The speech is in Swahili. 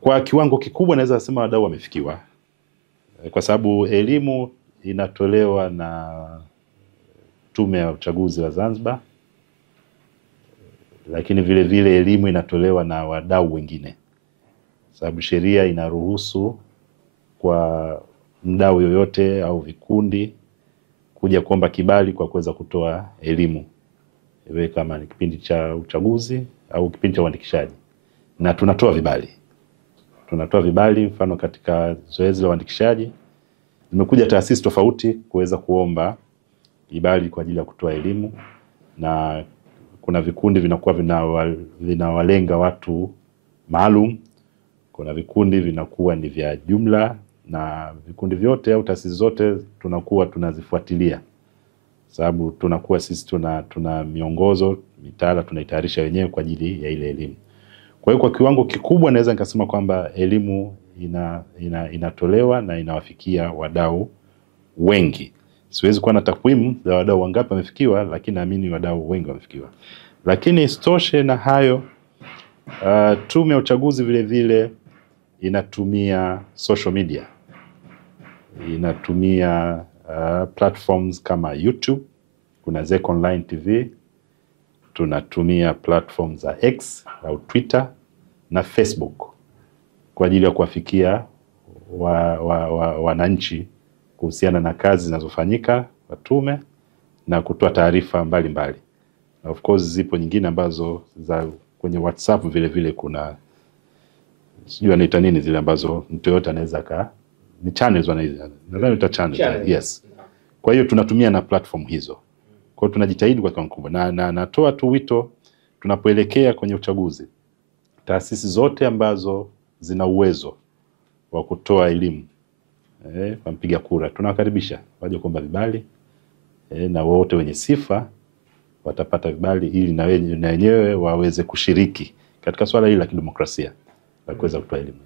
Kwa kiwango kikubwa naweza kusema wadau wamefikiwa, kwa sababu elimu inatolewa na Tume ya Uchaguzi wa Zanzibar, lakini vile vile elimu inatolewa na wadau wengine, sababu sheria inaruhusu kwa mdau yoyote au vikundi kuja kuomba kibali kwa kuweza kutoa elimu, iwe kama ni kipindi cha uchaguzi au kipindi cha uandikishaji, na tunatoa vibali. Mfano katika zoezi la uandikishaji nimekuja taasisi tofauti kuweza kuomba vibali kwa ajili ya kutoa elimu, na kuna vikundi vinakuwa vinawalenga watu maalum, kuna vikundi vinakuwa ni vya jumla, na vikundi vyote au taasisi zote tunakuwa tunazifuatilia, sababu tunakuwa sisi tuna miongozo, mitaala tunaitayarisha wenyewe kwa ajili ya ile elimu. Kwa hiyo kwa kiwango kikubwa naweza nikasema kwamba elimu inatolewa na inawafikia wadau wengi. Siwezi kuwa na takwimu za wadau wangapi wamefikiwa, lakini naamini wadau wengi wamefikiwa. Lakini isitoshe na hayo, Tume ya Uchaguzi vile vile inatumia social media. Inatumia platforms kama YouTube, kuna Zeko Online TV, tunatumia platforms za X au Twitter na Facebook kwa ajili ya kuwafikia wananchi kuhusiana na kazi zinazofanyika kwa tume na kutoa taarifa mbalimbali. Na of course zipo nyingine ambazo za kwenye WhatsApp vile vile, kuna sijui anaita nini zile ambazo mtu yote anaweza ni channels nadhani ita channels. Yes. Kwa hiyo tunatumia na platform hizo. Kwa hiyo tunajitahidi kwa kiwango kubwa, na natoa tu wito tunapoelekea kwenye uchaguzi, taasisi zote ambazo zina uwezo wa kutoa elimu kwa mpiga kura tunawakaribisha waje kuomba vibali, na wote wenye sifa watapata vibali ili na wenyewe waweze kushiriki katika swala hili la kidemokrasia la kuweza kutoa elimu.